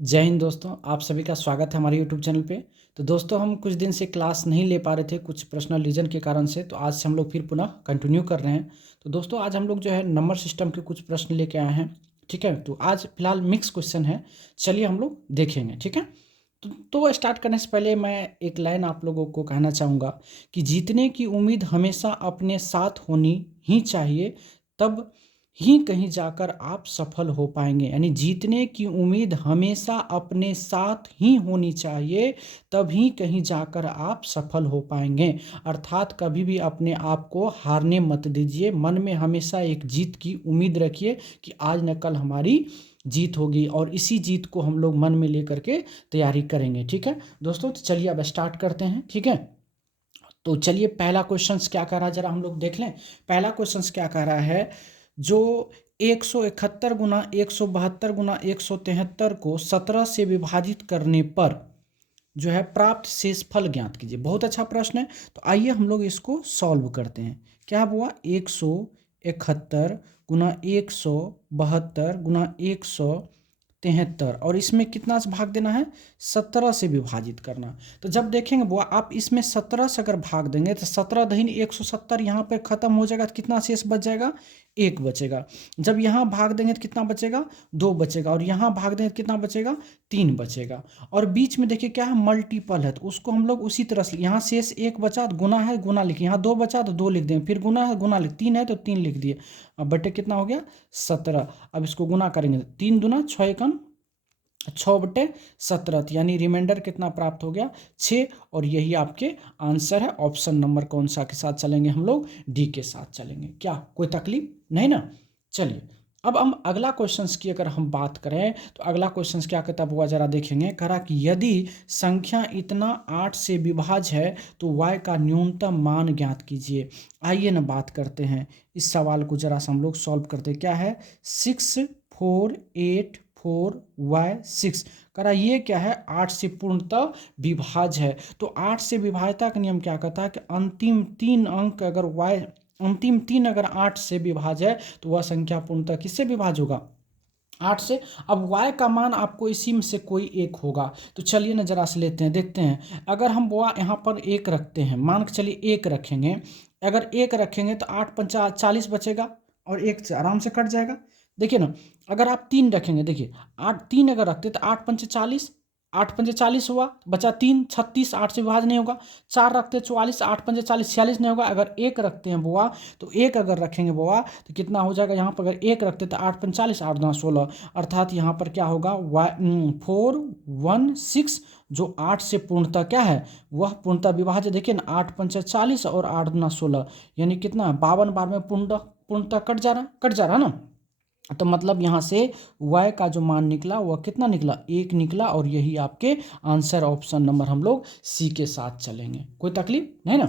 जय हिंद दोस्तों, आप सभी का स्वागत है हमारे यूट्यूब चैनल पे। तो दोस्तों, हम कुछ दिन से क्लास नहीं ले पा रहे थे कुछ पर्सनल रीज़न के कारण से, तो आज से हम लोग फिर पुनः कंटिन्यू कर रहे हैं। तो दोस्तों, आज हम लोग जो है नंबर सिस्टम के कुछ प्रश्न लेके आए हैं। ठीक है, तो आज फिलहाल मिक्स क्वेश्चन है, चलिए हम लोग देखेंगे। ठीक है, तो स्टार्ट करने से पहले मैं एक लाइन आप लोगों को कहना चाहूँगा कि जीतने की उम्मीद हमेशा अपने साथ होनी ही चाहिए, तब ही कहीं जाकर आप सफल हो पाएंगे। यानी जीतने की उम्मीद हमेशा अपने साथ ही होनी चाहिए, तभी कहीं जाकर आप सफल हो पाएंगे। अर्थात कभी भी अपने आप को हारने मत दीजिए, मन में हमेशा एक जीत की उम्मीद रखिए कि आज न कल हमारी जीत होगी, और इसी जीत को हम लोग मन में लेकर के तैयारी करेंगे। ठीक है दोस्तों, तो चलिए अब स्टार्ट करते हैं। ठीक है, तो चलिए पहला क्वेश्चन क्या कह रहा है जरा हम लोग देख लें। पहला क्वेश्चन क्या कह रहा है, जो 171 गुना 172 गुना 173 को 17 से विभाजित करने पर जो है प्राप्त शेषफल ज्ञात कीजिए। बहुत अच्छा प्रश्न है, तो आइए हम लोग इसको सॉल्व करते हैं। क्या हुआ, 171 गुना 172 गुना 173, और इसमें कितना से भाग देना है, 17 से विभाजित करना। तो जब देखेंगे बुआ, आप इसमें 17 से अगर भाग देंगे तो 17 दहीन 170 यहाँ पर खत्म हो जाएगा, तो कितना शेष बच जाएगा, 1 बचेगा। जब यहाँ भाग देंगे तो कितना बचेगा, 2 बचेगा, और यहाँ भाग देंगे तो कितना बचेगा, 3 बचेगा। और बीच में देखिए क्या है, मल्टीपल है, तो उसको हम लोग उसी तरह से, यहाँ शेष 1 बचा तो गुना है गुना लिखिए, यहाँ 2 बचा तो 2 लिख देंगे, फिर गुना है गुना लिख, 3 है तो 3 लिख दिए। अब बटे कितना हो गया, 17। अब इसको गुना करेंगे, 3 दूना 6 एकम 6/17, यानी रिमाइंडर कितना प्राप्त हो गया, 6। और यही आपके आंसर है। ऑप्शन नंबर कौन सा के साथ चलेंगे हम लोग, डी के साथ चलेंगे। क्या कोई तकलीफ नहीं ना। चलिए अब हम अगला क्वेश्चन की अगर हम बात करें, तो अगला क्वेश्चन क्या कहता हुआ जरा देखेंगे। कहा कि यदि संख्या इतना 8 से विभाज्य है तो y का न्यूनतम मान ज्ञात कीजिए। आइए ना बात करते हैं इस सवाल को, जरा सा हम लोग सॉल्व करते हैं। क्या है, 6484y6 करा, ये क्या है, 8 से पूर्णतः विभाज्य है। तो 8 से विभाज्यता का नियम क्या कहता है कि अंतिम 3 अंक अगर अंतिम 3 अगर 8 से विभाज्य है तो वह संख्या पूर्णतः किससे विभाज्य होगा, 8 से। अब y का मान आपको इसी में से कोई एक होगा, तो चलिए ना जरा से लेते हैं, देखते हैं। अगर हम y यहाँ पर 1 रखते हैं, मान के चलिए 1 रखेंगे, अगर 1 रखेंगे तो 8 पंचा 40 बचेगा, और 1 से आराम से कट जाएगा। देखिए ना, अगर आप 3 रखेंगे, देखिए 3 अगर रखते तो 8 पंचे 40, 8 पंचे 40 हुआ, बचा 3 36, 8 से विभाज्य नहीं होगा। 4 रखते 44, 8 पंचे 40 46 नहीं होगा। अगर 1 रखते हैं बुआ, तो 1 अगर रखेंगे बुआ तो कितना हो जाएगा, यहाँ पर अगर 1 रखते तो 8 45, 8 9 16, अर्थात यहाँ पर क्या होगा, 416, जो 8 से पूर्णतः क्या है, वह पूर्णतः विभाज्य। देखिए ना, 8 पंचे 40 और 8 9 16, यानी कितना, 52 बार में पूर्णतः कट जा रहा ना। तो मतलब यहाँ से y का जो मान निकला वह कितना निकला, 1 निकला, और यही आपके आंसर। ऑप्शन नंबर हम लोग सी के साथ चलेंगे। कोई तकलीफ नहीं ना।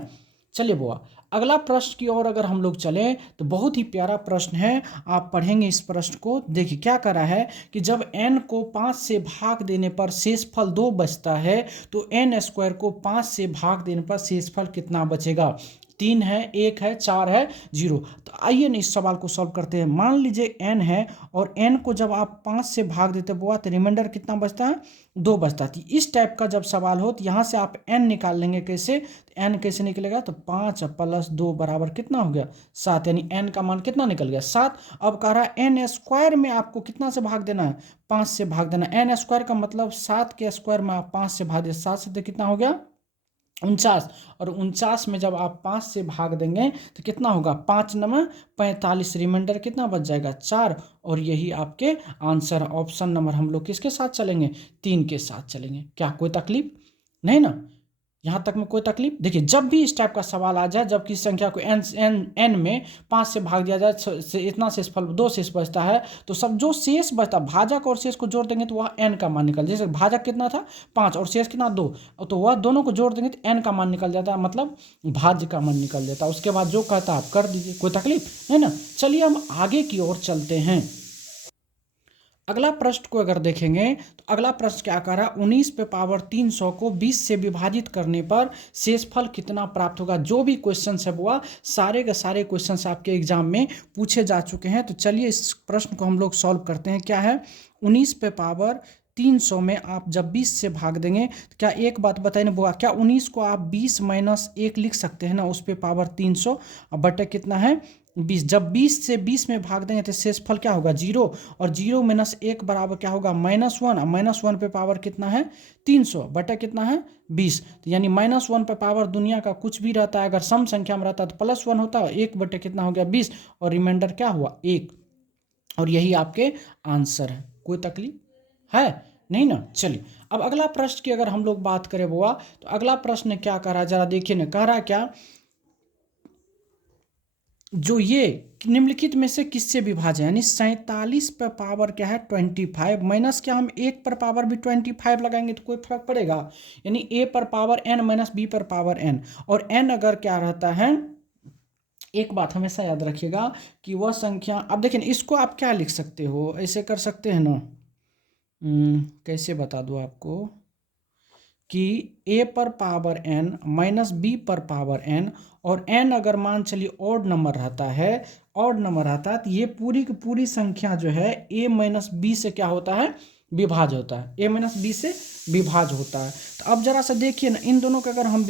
चलिए बुआ, अगला प्रश्न की ओर अगर हम लोग चलें तो बहुत ही प्यारा प्रश्न है, आप पढ़ेंगे इस प्रश्न को। देखिए क्या करा है कि जब n को 5 से भाग देने पर शेषफल 2 बचता है, तो n² को 5 से भाग देने पर शेषफल कितना बचेगा। 3 है, 1 है, 4 है, 0। तो आइए ना इस सवाल को सॉल्व करते हैं। मान लीजिए n है, और n को जब आप 5 से भाग देते बुआ तो रिमाइंडर कितना बचता है, 2 बचता है। इस टाइप का जब सवाल हो तो यहाँ से आप n निकाल लेंगे। कैसे, तो n कैसे निकलेगा, तो 5 + 2 बराबर कितना हो गया, 7, यानी n का मान कितना निकल गया, 7। अब कह रहा है n² में आपको कितना से भाग देना है, 5 से भाग देना। n² का मतलब 7 के स्क्वायर में आप 5 से भाग दे, 7 से कितना हो गया, 49। और 49 में जब आप 5 से भाग देंगे तो कितना होगा, 5 9 45, रिमाइंडर कितना बच जाएगा, 4। और यही आपके आंसर। ऑप्शन नंबर हम लोग किसके साथ चलेंगे, 3 के साथ चलेंगे। क्या कोई तकलीफ नहीं ना, यहाँ तक में कोई तकलीफ। देखिए जब भी इस टाइप का सवाल आ जाए, जब किसी संख्या को n में 5 से भाग दिया जाए, से इतना शेषफल 2 शेष बचता है, तो सब जो शेष बचता, भाजक और शेष को जोड़ देंगे तो वह n का मान निकल, जैसे भाजक कितना था 5 और शेष कितना 2, तो वह दोनों को जोड़ देंगे तो n का मान निकल जाता है, मतलब भाज्य का मान निकल जाता है। उसके बाद जो कहता है आप कर दीजिए, कोई तकलीफ है ना। चलिए हम आगे की ओर चलते हैं। अगला प्रश्न को अगर देखेंगे तो अगला प्रश्न क्या कर रहा है, 19⁻³ को 20 से विभाजित करने पर शेषफल कितना प्राप्त होगा। जो भी क्वेश्चन है वो सारे के सारे क्वेश्चन आपके एग्जाम में पूछे जा चुके हैं। तो चलिए इस प्रश्न को हम लोग सॉल्व करते हैं। क्या है, 19 पे पावर 300 में आप जब 20 से भाग देंगे तो क्या एक बात बताइए ना बुआ, क्या 19 को आप 20 माइनस 1 लिख सकते हैं ना, उस पे पावर 300 और बटे कितना है 20। जब 20 से 20 में भाग देंगे तो शेषफल क्या होगा 0, और 0 माइनस 1 बराबर क्या होगा -1, और -1 पे पावर कितना है 300 बटे कितना है 20। तो यानी -1 पे पावर दुनिया का कुछ भी रहता है, अगर सम संख्या में रहता है तो +1 होता है, 1 बटे कितना हो गया 20, और रिमाइंडर क्या हुआ 1, और यही आपके आंसर है। कोई तकलीफ है नहीं ना। चलिए अब अगला प्रश्न की अगर हम लोग बात करें बुआ, तो अगला प्रश्न क्या कह रहा है जरा देखिए ना, कह रहा है क्या, जो ये निम्नलिखित में से किससे विभाज्य है, यानी 47 पर पावर क्या है 25 माइनस क्या, हम 1 पर पावर भी 25 लगाएंगे तो कोई फर्क पड़ेगा, यानी a पर पावर n माइनस b पर पावर n, और n अगर क्या रहता है, एक बात हमेशा याद रखिएगा कि वह संख्या, अब देखिए इसको आप क्या लिख सकते हो, ऐसे कर सकते हैं ना, कैसे बता दूँ आपको, कि a पर पावर n माइनस b पर पावर n, और n अगर मान चलिए ऑड नंबर रहता है, ऑड नंबर रहता है तो ये पूरी की पूरी संख्या जो है a माइनस बी से क्या होता है विभाज्य होता है, a माइनस बी से विभाज्य होता है। तो अब जरा सा देखिए ना, इन दोनों का अगर हम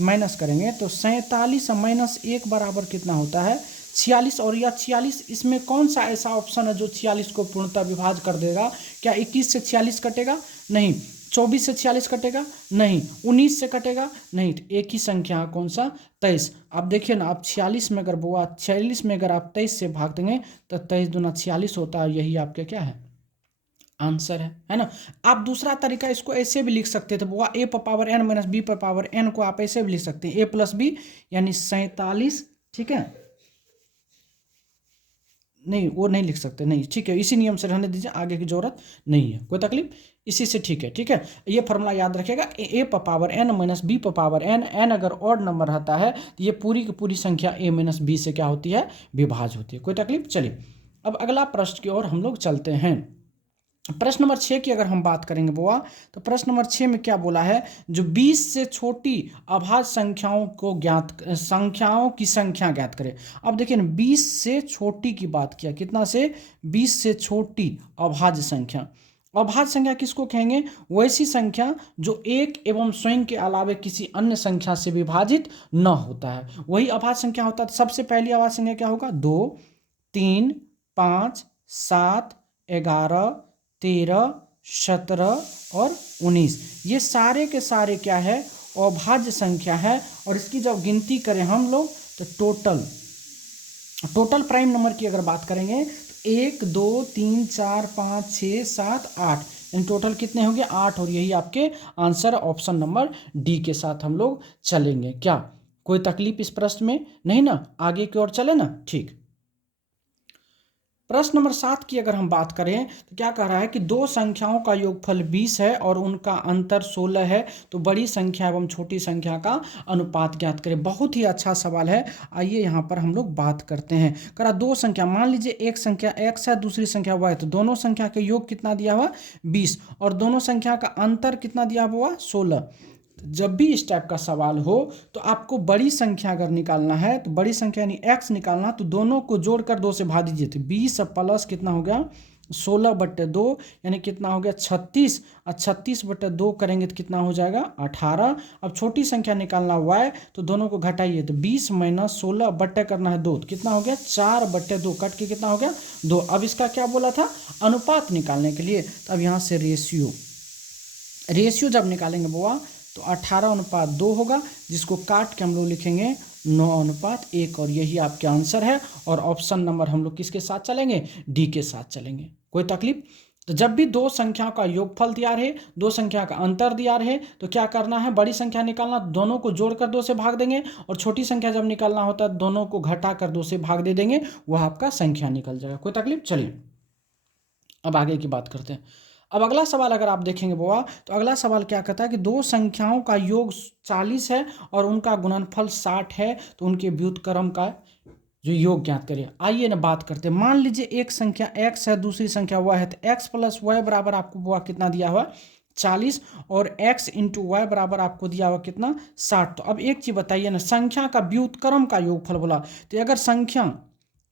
माइनस करेंगे तो 47 माइनस 1 बराबर कितना होता है 46, और यह 46 इसमें कौन सा ऐसा ऑप्शन है जो 46 को पूर्णतः विभाज्य कर देगा, क्या 21 से 46 कटेगा नहीं, 24 से 46 कटेगा नहीं, 19 से कटेगा नहीं, तो एक ही संख्या है कौन सा 23। अब देखिए ना, आप 46 में अगर बुआ 46 में अगर आप 23 से भाग देंगे तो 23 दूना 46 होता है, यही आपके क्या है आंसर है ना। आप दूसरा तरीका इसको ऐसे भी लिख सकते थे बुआ, a पर पावर n माइनस b पर पावर n को आप ऐसे भी लिख सकते हैं a प्लस बी, यानी 47, ठीक है, नहीं वो नहीं लिख सकते, नहीं ठीक है, इसी नियम से रहने दीजिए, आगे की जरूरत नहीं है, कोई तकलीफ, इसी से ठीक है, ठीक है, ये फॉर्मूला याद रखिएगा, ए पर पावर n माइनस बी पर पावर n, n अगर ऑड नंबर रहता है तो ये पूरी की पूरी संख्या a माइनस बी से क्या होती है विभाज्य होती है, कोई तकलीफ। चलिए अब अगला प्रश्न की ओर हम लोग चलते हैं। प्रश्न नंबर 6 की अगर हम बात करेंगे बुआ, तो प्रश्न नंबर 6 में क्या बोला है, जो 20 से छोटी अभाज्य संख्याओं की संख्या ज्ञात करें। अब देखिए ना, 20 से छोटी की बात किया, कितना से 20 से छोटी अभाज्य संख्या, अभाज्य संख्या किसको कहेंगे, वैसी संख्या जो एक एवं स्वयं के अलावे किसी अन्य संख्या से विभाजित न होता है, वही अभाज्य संख्या होता है। सबसे पहली अभाज्य संख्या क्या होगा 2, 3, 5, 7, 11, 13, 17 और 19, ये सारे के सारे क्या है अभाज्य संख्या है। और इसकी जब गिनती करें हम लोग तो टोटल प्राइम नंबर की अगर बात करेंगे तो 1, 2, 3, 4, 5, 6, 7, 8, इन टोटल कितने होंगे 8, और यही आपके आंसर ऑप्शन नंबर डी के साथ हम लोग चलेंगे। क्या कोई तकलीफ इस प्रश्न में नहीं ना, आगे की ओर चले ना, ठीक। प्रश्न नंबर 7 की अगर हम बात करें तो क्या कह रहा है कि दो संख्याओं का योगफल 20 है और उनका अंतर 16 है, तो बड़ी संख्या एवं छोटी संख्या का अनुपात ज्ञात करें। बहुत ही अच्छा सवाल है, आइए यहाँ पर हम लोग बात करते हैं। कह रहा दो संख्या, मान लीजिए एक संख्या x है दूसरी संख्या y है, तो दोनों संख्या का योग कितना दिया हुआ 20, और दोनों संख्या का अंतर कितना दिया हुआ 16। जब भी इस टाइप का सवाल हो तो आपको बड़ी संख्या अगर निकालना है, तो बड़ी संख्या यानी x निकालना, तो दोनों को जोड़कर 2 से भाग दीजिए, तो 20 प्लस कितना हो गया 16/2, यानी कितना हो गया 36, और 36/2 करेंगे तो कितना हो जाएगा 18। अब छोटी संख्या निकालना y, तो दोनों को घटाइए, तो 20 माइनस 16 बट्टे करना है 2, तो कितना हो गया 4/2, कट के कितना हो गया 2। अब इसका क्या बोला था अनुपात निकालने के लिए, तो अब यहाँ से रेशियो जब निकालेंगे बुआ तो 18:2 होगा, जिसको काट के हम लोग लिखेंगे 9:1, और यही आपके आंसर है। और ऑप्शन नंबर हम लोग किसके साथ चलेंगे डी के साथ चलेंगे, कोई तकलीफ। तो जब भी दो संख्या का योगफल दिया रहे, दो संख्या का अंतर दिया रहे, तो क्या करना है बड़ी संख्या निकालना, दोनों को जोड़कर 2 से भाग देंगे, और छोटी संख्या जब निकालना होता है दोनों को घटाकर 2 से भाग दे देंगे, वह आपका संख्या निकल जाएगा, कोई तकलीफ। चलिए अब आगे की बात करते हैं। अब अगला सवाल अगर आप देखेंगे बुआ, तो अगला सवाल क्या कहता है कि दो संख्याओं का योग 40 है और उनका गुणनफल 60 है, तो उनके व्युत्क्रम का जो योग ज्ञात करिए। आइए ना बात करते हैं। मान लीजिए एक संख्या x है दूसरी संख्या y है, तो x प्लस वाई बराबर आपको बुआ कितना दिया हुआ 40, और x इंटू वाई बराबर आपको दिया हुआ कितना 60। तो अब एक चीज़ बताइए ना, संख्या का व्युत्क्रम का योगफल बोला, तो अगर संख्या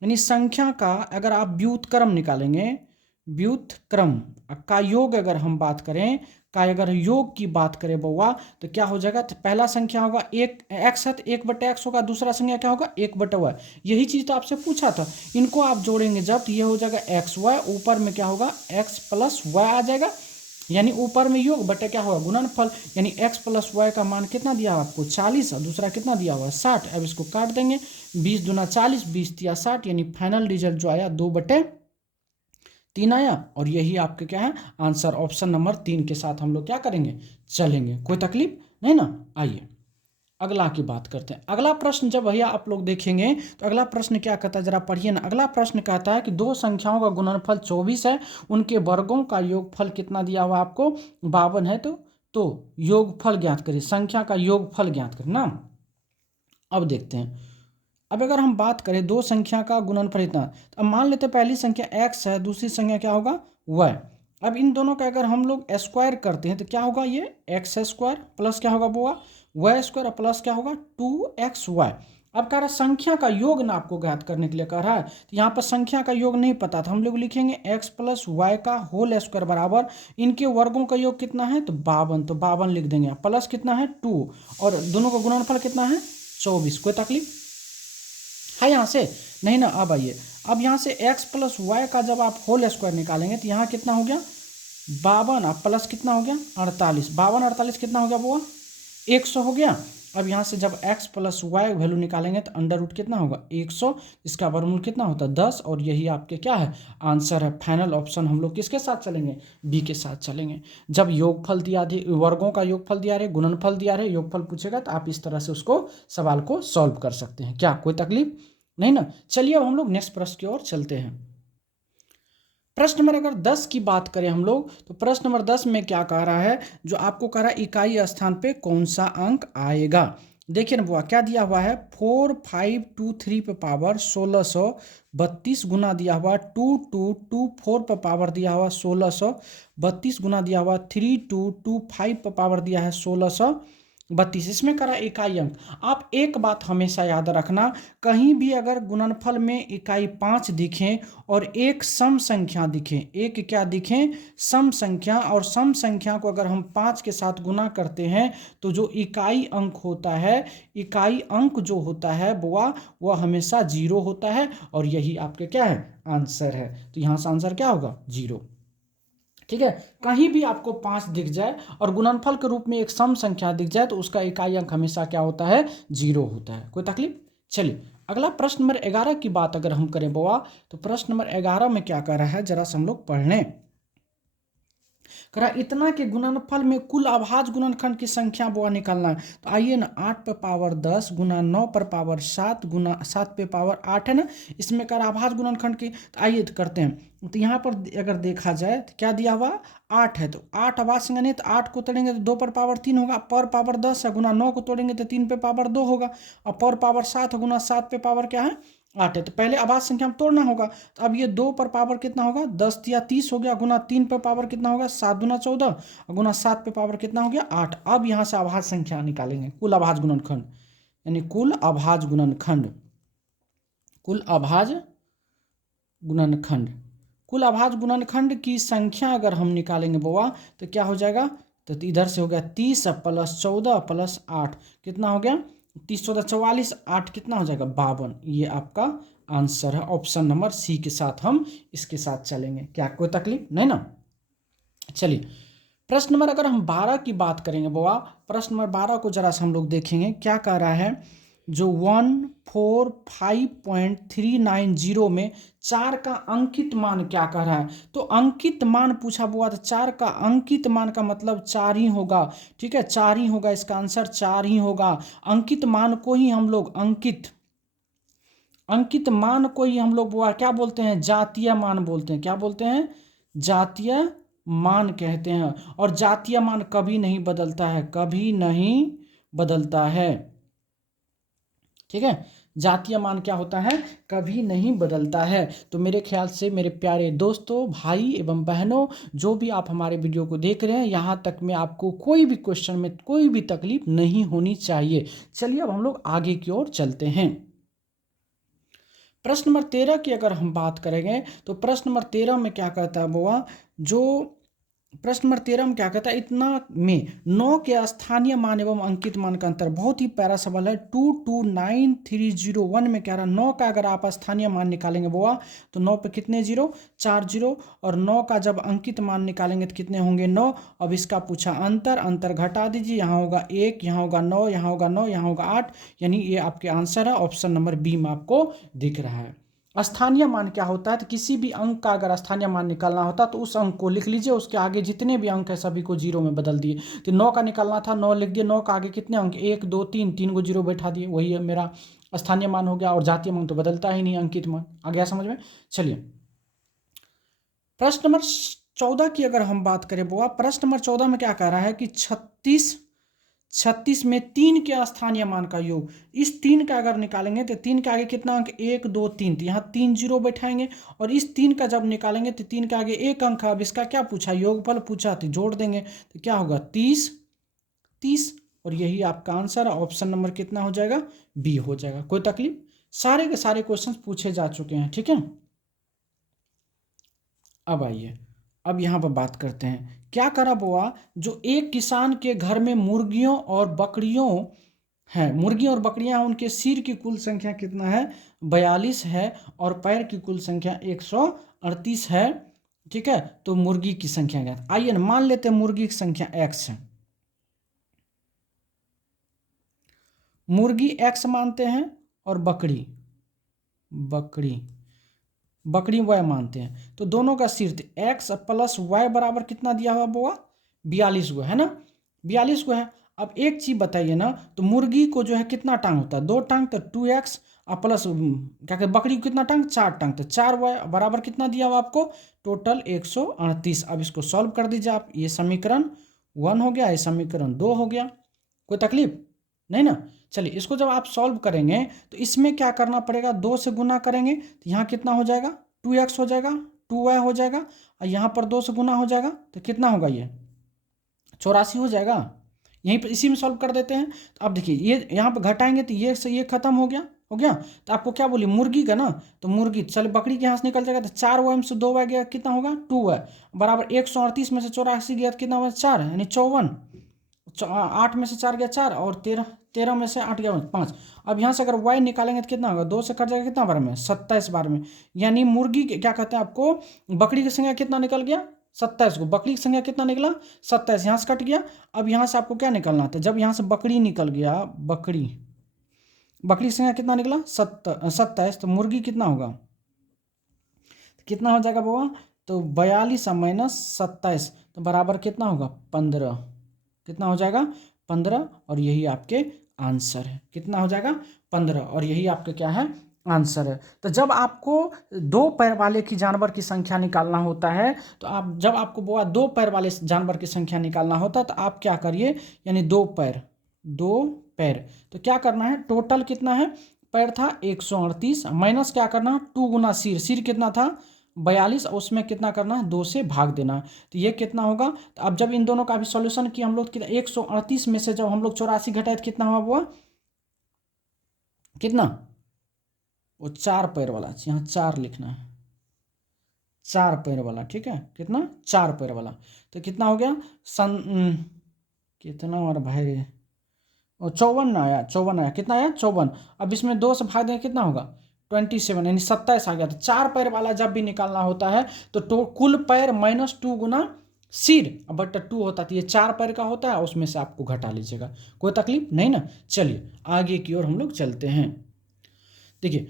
यानी संख्या का अगर आप व्युत्क्रम निकालेंगे, व्युत्क्रम का योग अगर हम बात करें, का अगर योग की बात करें बउआ, तो क्या हो जाएगा? तो पहला संख्या होगा एक एक्स है तो 1/x होगा, दूसरा संख्या क्या होगा? 1/y। यही चीज़ तो आपसे पूछा था। इनको आप जोड़ेंगे जब, तो ये हो जाएगा एक्स वाई, ऊपर में क्या होगा? एक्स प्लस वाई आ जाएगा, यानी ऊपर में योग बटे क्या होगा? गुणनफल। यानी x प्लस वाई का मान कितना दिया हुआ आपको? 40, और दूसरा कितना दिया हुआ? 60। अब इसको काट देंगे, 20 दूना 40, 20 तिया 60, यानी फाइनल रिजल्ट जो आया 2/3 आया। और यही आपके क्या है? आंसर ऑप्शन नंबर 3 के साथ हम लोग क्या करेंगे? चलेंगे। कोई तकलीफ नहीं ना? आइए अगला की बात करते हैं। अगला प्रश्न जब भैया आप लोग देखेंगे तो अगला प्रश्न क्या कहता है, जरा पढ़िए ना। अगला प्रश्न कहता है कि दो संख्याओं का गुणनफल 24 है, उनके वर्गों का योगफल कितना दिया हुआ आपको? 52 है। तो योगफल ज्ञात करिए, संख्या का योगफल ज्ञात करें ना। अब देखते हैं, अब अगर हम बात करें दो संख्या का गुणनफल इतना, तो अब मान लेते हैं पहली संख्या x है, दूसरी संख्या क्या होगा? y। अब इन दोनों का अगर हम लोग स्क्वायर करते हैं तो क्या होगा? ये एक्स स्क्वायर प्लस क्या होगा बुआ? वाई स्क्वायर प्लस क्या होगा? 2xy। अब कह रहा है संख्या का योग ना आपको ज्ञात करने के लिए कह रहा है, तो यहाँ पर संख्या का योग नहीं पता था, हम लोग लिखेंगे x प्लस वाई का होल स्क्वायर बराबर इनके वर्गों का योग कितना है? तो 52, तो 52 लिख देंगे। प्लस कितना है? 2, और दोनों का गुणनफल कितना है? 24। कोई तकलीफ है यहाँ से? नहीं ना। अब आइए, अब यहाँ से x प्लस वाई का जब आप होल स्क्वायर निकालेंगे तो यहाँ कितना हो गया? 52, अब प्लस कितना हो गया? 48। 52 48 कितना हो गया बुआ? 100 हो गया। अब यहाँ से जब x प्लस वाई वैल्यू निकालेंगे तो अंडर रूट कितना होगा? 100। इसका वर्गमूल कितना होता है? 10। और यही आपके क्या है? आंसर है। फाइनल ऑप्शन हम लोग किसके साथ चलेंगे? बी के साथ चलेंगे। जब योगफल दिया दे, वर्गों का योगफल दिया रहे, गुणनफल दिया रहे, योगफल पूछेगा तो आप इस तरह से उसको सवाल को सॉल्व कर सकते हैं। क्या कोई तकलीफ नहीं ना? चलिए अब हम लोग नेक्स्ट प्रश्न की ओर चलते हैं। प्रश्न नंबर अगर 10 की बात करें हम लोग, तो प्रश्न नंबर 10 में क्या कह रहा है? जो आपको कह रहा है इकाई स्थान पे कौन सा अंक आएगा। देखिए ना बुआ, क्या दिया हुआ है? 4523 पे पावर 1632 गुना दिया हुआ 2224 पे पावर दिया हुआ 1632 गुना दिया हुआ 3225 पे पावर दिया है 1632। इसमें करा इकाई अंक। आप एक बात हमेशा याद रखना, कहीं भी अगर गुणनफल में इकाई 5 दिखें और एक सम संख्या दिखे, एक क्या दिखे? सम संख्या, और सम संख्या को अगर हम 5 के साथ गुना करते हैं तो जो इकाई अंक होता है, इकाई अंक जो होता है बुआ, वह हमेशा 0 होता है। और यही आपके क्या है? आंसर है। तो यहाँ से आंसर क्या होगा? 0। ठीक है, कहीं भी आपको 5 दिख जाए और गुणनफल के रूप में एक सम संख्या दिख जाए तो उसका इकाई अंक हमेशा क्या होता है? 0 होता है। कोई तकलीफ? चलिए अगला प्रश्न नंबर 11 की बात अगर हम करें बुआ, तो प्रश्न नंबर 11 में क्या कर रहा है जरा से हम लोग पढ़ लें। करा इतना के गुणनफल में कुल अभाज्य गुणनखंड की संख्या बुआ निकालना है। तो आइए ना, 8 पे पावर 10 गुना 9 पर पावर 7 गुना 7 पे पावर 8 है ना, इसमें करा अभाज्य गुणनखंड की। तो आइए तो करते हैं। तो यहाँ पर अगर देखा जाए तो क्या दिया हुआ? 8 है, तो 8 अभाज्य संख्या नहीं, तो 8 को तोड़ेंगे तो 2 पर पावर 3 होगा, पर पावर 10 है, गुना 9 को तोड़ेंगे तो 3 पे पावर 2 होगा, और पर पावर 7 है, गुना 7 पे पावर क्या है? 8 है। तो पहले अभाज्य संख्या में तोड़ना होगा। तो अब ये 2 पर पावर कितना होगा? 10 या 30 हो गया, गुना 3 पर पावर कितना होगा? 7 दूना 14, और गुना 7 पे पावर कितना हो गया? 8। अब यहाँ से अभाज्य संख्या निकालेंगे, कुल अभाज्य गुणनखंड, यानी कुल अभाज्य गुणनखंड, कुल अभाज्य गुणनखंड, कुल अभाज्य गुणनखंड की संख्या अगर हम निकालेंगे बुआ तो क्या हो जाएगा? तो इधर से हो गया 30 प्लस 14 प्लस 8 कितना हो गया? 30 14 44, 8 कितना हो जाएगा? 52। ये आपका आंसर है। ऑप्शन नंबर सी के साथ हम इसके साथ चलेंगे। क्या कोई तकलीफ नहीं ना? चलिए प्रश्न नंबर अगर हम 12 की बात करेंगे बुआ, प्रश्न नंबर 12 को जरा से हम लोग देखेंगे क्या कह रहा है। जो 145.390 में 4 का अंकित मान क्या कह रहा है? तो अंकित मान पूछा बुआ, तो 4 का अंकित मान का मतलब 4 ही होगा। ठीक है, 4 ही होगा, इसका आंसर 4 ही होगा। अंकित मान को ही हम लोग अंकित मान को ही हम लोग बुआ क्या बोलते हैं? जातीय मान बोलते हैं। क्या बोलते हैं? जातीय मान कहते हैं। और जातीय मान कभी नहीं बदलता है, कभी नहीं बदलता है। ठीक है, जातीय मान क्या होता है? कभी नहीं बदलता है। तो मेरे ख्याल से मेरे प्यारे दोस्तों, भाई एवं बहनों, जो भी आप हमारे वीडियो को देख रहे हैं, यहाँ तक में आपको कोई भी क्वेश्चन में कोई भी तकलीफ नहीं होनी चाहिए। चलिए अब हम लोग आगे की ओर चलते हैं। प्रश्न नंबर 13 की अगर हम बात करेंगे तो प्रश्न नंबर 13 में क्या कहता है बुआ, जो प्रश्न नंबर 13 में क्या कहता है, इतना में 9 के स्थानीय मान एवं अंकित मान का अंतर। बहुत ही प्यारा सवाल है। 229301 में कह रहा है 9 का अगर आप स्थानीय मान निकालेंगे बुआ तो 9 पे कितने जीरो, 4 जीरो, और 9 का जब अंकित मान निकालेंगे तो कितने होंगे, 9। अब इसका पूछा अंतर, अंतर घटा दीजिए, यहाँ होगा 1, यहाँ होगा 9, यहाँ होगा 9, यहाँ होगा 8, यानी ये आपके आंसर है। ऑप्शन नंबर बी में आपको दिख रहा है। स्थानीय मान क्या होता है, तो किसी भी अंक का अगर स्थानीय मान निकालना होता तो उस अंक को लिख लीजिए, उसके आगे जितने भी अंक है सभी को जीरो में बदल दिए। तो 9 का निकालना था, 9 लिख दिए, 9 का आगे कितने अंक, 1 2 3, 3 को जीरो बैठा दिए, वही है मेरा स्थानीय मान हो गया। और जातीय मान तो बदलता ही नहीं, अंकित मान। आ गया समझ में। चलिए प्रश्न नंबर 14 की अगर हम बात करें बुआ, प्रश्न नंबर 14 में क्या कह रहा है कि 36 में 3 के स्थानीय मान का योग। इस 3 का अगर निकालेंगे तो 3 के आगे कितना अंक, 1 2 3, तो यहाँ 3 जीरो बैठाएंगे। और इस 3 का जब निकालेंगे तो 3 के आगे एक अंक है। अब इसका क्या पूछा, योगफल पूछा, तो जोड़ देंगे तो क्या होगा, 30 30, और यही आपका आंसर है। ऑप्शन नंबर कितना हो जाएगा, बी हो जाएगा। कोई तकलीफ, सारे के सारे क्वेश्चन पूछे जा चुके हैं, ठीक है। अब आइए, अब यहाँ पर बात करते हैं क्या करा बुआ, जो एक किसान के घर में मुर्गियों और बकरियों हैं, मुर्गियाँ और बकरियाँ हैं, उनके सिर की कुल संख्या कितना है, 42 है, और पैर की कुल संख्या 138 है, ठीक है। तो मुर्गी की संख्या क्या है, आइए ना मान लेते हैं मुर्गी की संख्या x है, मुर्गी x मानते हैं, और बकरी y मानते हैं। तो दोनों का सिर x प्लस y बराबर कितना दिया हुआ बुआ, 42 गो है ना, 42 गो है। अब एक चीज बताइए ना, तो मुर्गी को जो है कितना टांग होता है, 2 टांग, तो 2x, और प्लस क्या कहते बकरी को कितना टांग, 4 टांग, तो 4y बराबर कितना दिया हुआ आपको, टोटल 138। अब इसको सॉल्व कर दीजिए आप, ये समीकरण 1 हो गया, ये समीकरण 2 हो गया। कोई तकलीफ नहीं ना। चलिए इसको जब आप सॉल्व करेंगे तो इसमें क्या करना पड़ेगा, 2 से गुना करेंगे तो यहाँ कितना हो जाएगा, 2x हो जाएगा, 2y हो जाएगा, और यहाँ पर 2 से गुना हो जाएगा तो कितना होगा, ये 84 हो जाएगा। यहीं पर इसी में सॉल्व कर देते हैं। तो अब देखिए ये यहाँ पर घटाएंगे तो ये से ये खत्म हो गया, हो गया। तो आपको क्या बोली, मुर्गी का ना, तो मुर्गी, चल बकरी के यहाँ से निकल जाएगा, तो 4y में से 2y गया, कितना होगा, 2y बराबर 138 में से 84 गया, कितना होगा, 4, यानी 54। 8 में से 4 गया 4, और 13 में से 8 गया 5। अब यहाँ से अगर y निकालेंगे तो कितना होगा, 2 से कट जाएगा, कितना बार में, 27 बार में। यानी मुर्गी क्या कहते हैं आपको, बकरी की संख्या कितना निकल गया, 27 को, बकरी की संख्या कितना निकला, 27, यहाँ से कट गया। अब यहाँ से आपको क्या निकलना था, जब यहाँ से बकरी निकल गया, बकरी की संख्या कितना निकला, 27, तो मुर्गी कितना होगा, कितना हो जाएगा बाबा, तो 42 माइनस 27, तो बराबर कितना होगा, 15, कितना हो जाएगा, 15, और यही आपके आंसर है। कितना हो जाएगा, 15, और यही आपके क्या है, आंसर है। तो जब आपको 2 पैर वाले की जानवर की संख्या निकालना होता है, तो आप जब आपको बोला 2 पैर वाले जानवर की संख्या निकालना होता है, तो आप क्या करिए, यानी 2 पैर, तो क्या करना है, टोटल कितना है, पैर था 138, माइनस क्या करना, 2 गुना सिर कितना था, 42, और उसमें कितना करना है, 2 से भाग देना। तो ये कितना होगा, तो अब जब इन दोनों का भी सॉल्यूशन किया हम लोग, कितना 138 में से जब हम लोग 84 घटाए तो कितना हुआ वो, कितना, वो 4 पैर वाला, यहाँ 4 लिखना है, 4 पैर वाला, ठीक है, कितना, 4 पैर वाला। तो कितना हो गया, कितना और भाई, और 54 आया, कितना आया, 54। अब इसमें 2 से भाग दें कितना होगा, 27, यानी 27 आ गया। तो 4 पैर वाला जब भी निकालना होता है तो कुल पैर माइनस 2 गुना सिर, बट 2 होता है, तो ये 4 पैर का होता है, उसमें से आपको घटा लीजिएगा। कोई तकलीफ नहीं ना। चलिए आगे की ओर हम लोग चलते हैं। देखिए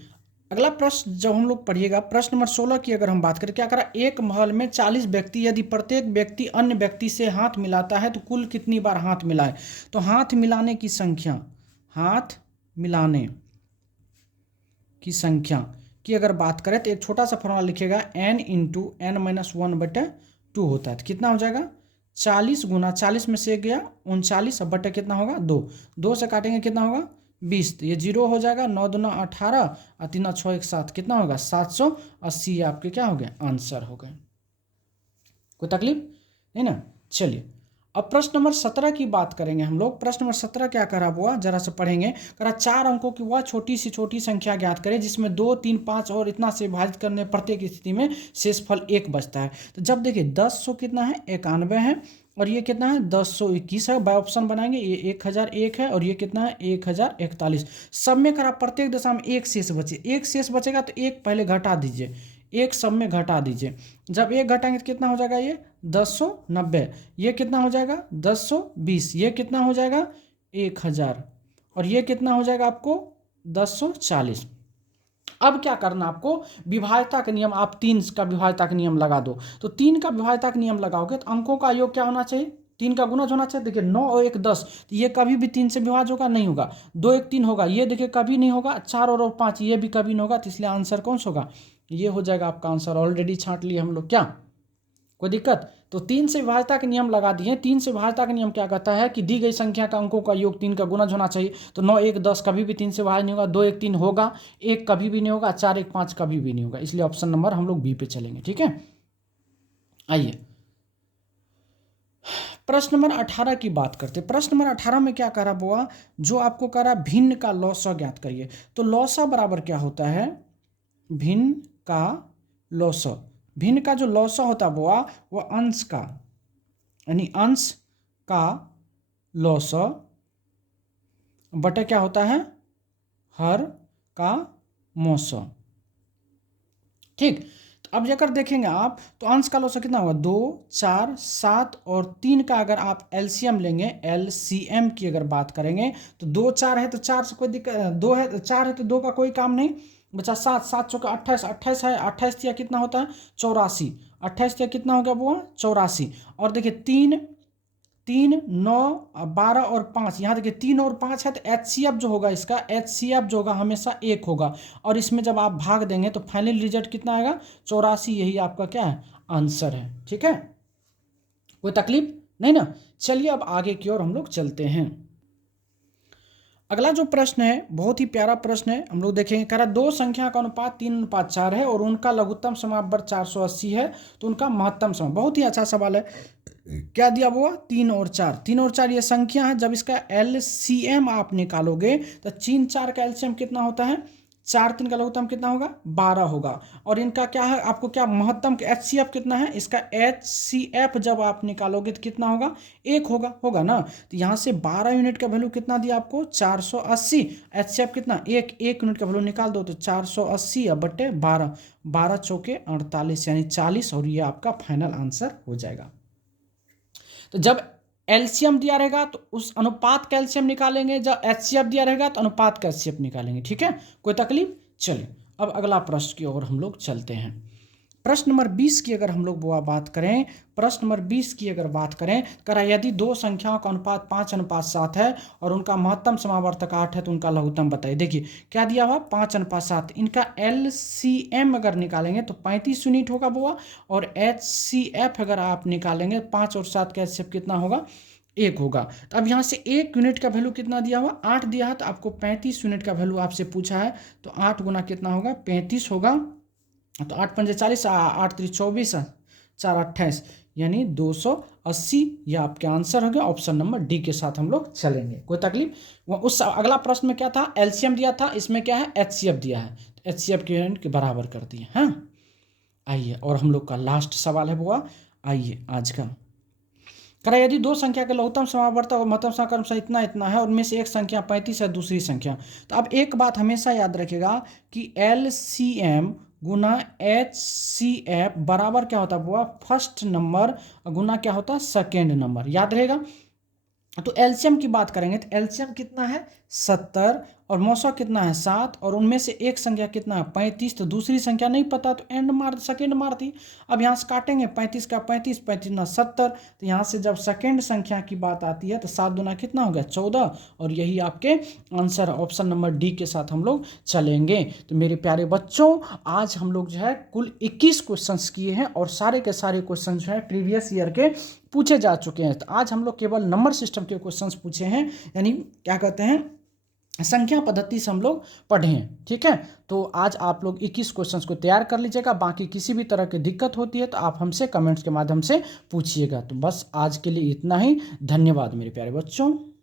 अगला प्रश्न जब हम लोग पढ़िएगा, प्रश्न नंबर 16 की अगर हम बात करें, क्या करा, एक महल में 40 व्यक्ति, यदि प्रत्येक व्यक्ति अन्य व्यक्ति से हाथ मिलाता है तो कुल कितनी बार हाथ मिलाए। तो हाथ मिलाने की संख्या, हाथ मिलाने की संख्या की अगर बात करें तो एक छोटा सा फॉर्मूला लिखिएगा, n इंटू n माइनस 1/2 होता है। तो कितना हो जाएगा, 40 गुना 40 में से गया 39, अब बटे कितना होगा, 2 से काटेंगे कितना होगा, 20, तो ये 0 हो जाएगा, 9 दूना 18, और 3 6 1 7, कितना होगा, 780 आपके क्या हो गए, आंसर हो गए। कोई तकलीफ नहीं ना। चलिए अब प्रश्न नंबर 17 की बात करेंगे हम लोग। प्रश्न नंबर 17 क्या करा हुआ, जरा से पढ़ेंगे। करा 4 अंकों की वह छोटी से छोटी संख्या ज्ञात करें जिसमें 2, 3, 5 और इतना से विभाजित करने प्रत्येक स्थिति में शेषफल 1 बचता है। तो जब देखिए 10 कितना है, 91 है, और ये कितना है 1021 है। बाय ऑप्शन बनाएंगे, ये 1001 है और ये कितना है 1041। सब में करा प्रत्येक दशा में एक शेष बचे, एक शेष बचेगा तो एक पहले घटा दीजिए, एक सब में घटा दीजिए। जब एक घटाएंगे तो कितना हो जाएगा, ये 1090, ये कितना हो जाएगा 1020, ये कितना हो जाएगा 1000, और ये कितना हो जाएगा आपको 1040। अब क्या करना आपको, विभाज्यता का नियम, आप 3 का विभाज्यता का नियम लगा दो। तो 3 का विभाज्यता का नियम लगाओगे तो अंकों का योग क्या होना चाहिए, 3 का गुणज होना चाहिए। देखिए 9 और 1 10, तो ये कभी भी 3 से विभाज्य होगा, नहीं होगा। 2 1 3 होगा, ये देखिए कभी नहीं होगा। 4 और 5 ये भी कभी नहीं होगा, तो इसलिए आंसर कौन सा होगा, ये हो जाएगा आपका आंसर। ऑलरेडी छांट लिए हम लोग, क्या कोई दिक्कत। तो 3 से विभाज्यता के नियम लगा दिए। 3 से विभाज्यता का नियम क्या कहता है कि दी गई संख्या का अंकों का योग 3 का गुणज होना चाहिए। तो 9 1 10 कभी भी 3 से विभाज्य नहीं होगा, 2 1 3 होगा, 1 कभी भी नहीं होगा, 4 1 5 कभी भी नहीं होगा। इसलिए ऑप्शन नंबर हम लोग बी पे चलेंगे, ठीक है। आइए प्रश्न नंबर 18 की बात करते हैं। प्रश्न नंबर 18 में क्या करा बुआ, जो आपको करा भिन्न का लौसा ज्ञात करिए। तो लौसा बराबर क्या होता है, भिन्न का लौसा। भिन्न का जो लौसा होता है बुआ, वो अंश का, यानी अंश का लौसा बटे क्या होता है, हर का मौसा। ठीक, तो अब जाकर देखेंगे आप, तो अंश का लौसा कितना होगा, 2 4 7 और 3 का अगर आप एलसीएम लेंगे, एलसीएम की अगर बात करेंगे तो 2 4 है तो 4 से कोई दिक्कत, 2 है 4 है तो 2 का कोई काम नहीं बचा। 7 7 चौका 28, 28 है, 28 या कितना होता है 84, 28 या कितना हो गया वो 84। और देखिए 3 3 9 12 और 5, यहाँ देखिए 3 और 5 है तो एचसीएफ जो होगा इसका, एचसीएफ जो होगा हमेशा 1 होगा। और इसमें जब आप भाग देंगे तो फाइनल रिजल्ट कितना आएगा 84। यही आपका क्या है, आंसर है, ठीक है। कोई तकलीफ नहीं ना। चलिए अब आगे की ओर हम लोग चलते हैं। अगला जो प्रश्न है बहुत ही प्यारा प्रश्न है, हम लोग देखेंगे। कह रहा दो संख्या का अनुपात 3:4 है और उनका लघुत्तम समावर्त 480 है, तो उनका महत्तम सम। बहुत ही अच्छा सवाल है। क्या दिया हुआ 3 और 4, 3 और 4 ये संख्या है। जब इसका एलसीएम आप निकालोगे तो 3 4 का एलसीएम कितना होता है, 4 3 का लघुत्तम कितना होगा 12 होगा। और इनका क्या है, आपको क्या महत्तम एचसीएफ कितना है, इसका एचसीएफ जब आप निकालोगे तो कितना होगा 1 होगा ना। तो यहाँ से 12 यूनिट का वैल्यू कितना दिया आपको 480, एचसीएफ कितना 1 यूनिट का वैल्यू निकाल दो तो 480 बटे 12, 12 चौके 48 यानी 40, और ये आपका फाइनल आंसर हो जाएगा। तो जब एलसीएम दिया रहेगा तो उस अनुपात का एलसीएम निकालेंगे, जब एचसीएफ दिया रहेगा तो अनुपात का एचसीएफ निकालेंगे, ठीक है। कोई तकलीफ। चलिए अब अगला प्रश्न की ओर हम लोग चलते हैं। प्रश्न नंबर 20 की अगर हम लोग बात करें, प्रश्न नंबर 20 की अगर बात करें, करा यदि दो संख्याओं का अनुपात 5:7 है और उनका महत्तम समावर्तक 8 है तो उनका लघुत्तम बताइए। देखिए क्या दिया हुआ 5:7, इनका एलसीएम अगर निकालेंगे तो 35 यूनिट होगा बुआ, और एचसीएफ अगर आप निकालेंगे 5 और 7 का एचसीएफ कितना होगा 1 होगा। तो अब यहाँ से 1 यूनिट का वैल्यू कितना दिया हुआ 8 दिया है, तो आपको 35 यूनिट का वैल्यू आपसे पूछा है, तो 8 गुना कितना होगा 35 होगा। तो 8 पंजे 40, 8 3 24, 4 28 यानी 280। यह आपके आंसर हो गया। ऑप्शन नंबर डी के साथ हम लोग चलेंगे। कोई तकलीफ। वो उस अगला प्रश्न में क्या था, एलसीएम दिया था, इसमें क्या है एचसीएफ दिया है, तो एचसीएफ के यूनिट के बराबर कर दिए। हाँ आइए, और हम लोग का लास्ट सवाल है बुआ, आइए आज का। करा यदि दो संख्या के लघुत्तम समावर्तक और महत्तम समाकर्मशः इतना इतना है, उनमें से एक संख्या 35 है दूसरी संख्या। तो अब एक बात हमेशा याद रखिएगा कि एलसीएम गुना एचसीएफ बराबर क्या होता है बुआ, फर्स्ट नंबर गुना क्या होता है सेकेंड नंबर, याद रहेगा। तो एलसीएम की बात करेंगे तो एलसीएम कितना है 70 और मौसा कितना है 7, और उनमें से एक संख्या कितना है 35, तो दूसरी संख्या नहीं पता तो एंड मार सेकेंड मार दी। अब यहाँ से काटेंगे 35 का 35, 35 ना 70, तो यहाँ से जब सेकेंड संख्या की बात आती है तो 7 दूना कितना हो गया 14, और यही आपके आंसर ऑप्शन नंबर डी के साथ हम लोग चलेंगे। तो मेरे प्यारे बच्चों, आज हम लोग जो है कुल 21 क्वेश्चन किए हैं, और सारे के सारे क्वेश्चन जो है प्रीवियस ईयर के पूछे जा चुके हैं। तो आज हम लोग केवल नंबर सिस्टम के क्वेश्चंस पूछे हैं, यानी क्या कहते हैं संख्या पद्धति से हम लोग पढ़े हैं। ठीक है, तो आज आप लोग 21 क्वेश्चंस को तैयार कर लीजिएगा। बाकी किसी भी तरह की दिक्कत होती है तो आप हमसे कमेंट्स के माध्यम से पूछिएगा। तो बस आज के लिए इतना ही। धन्यवाद मेरे प्यारे बच्चों।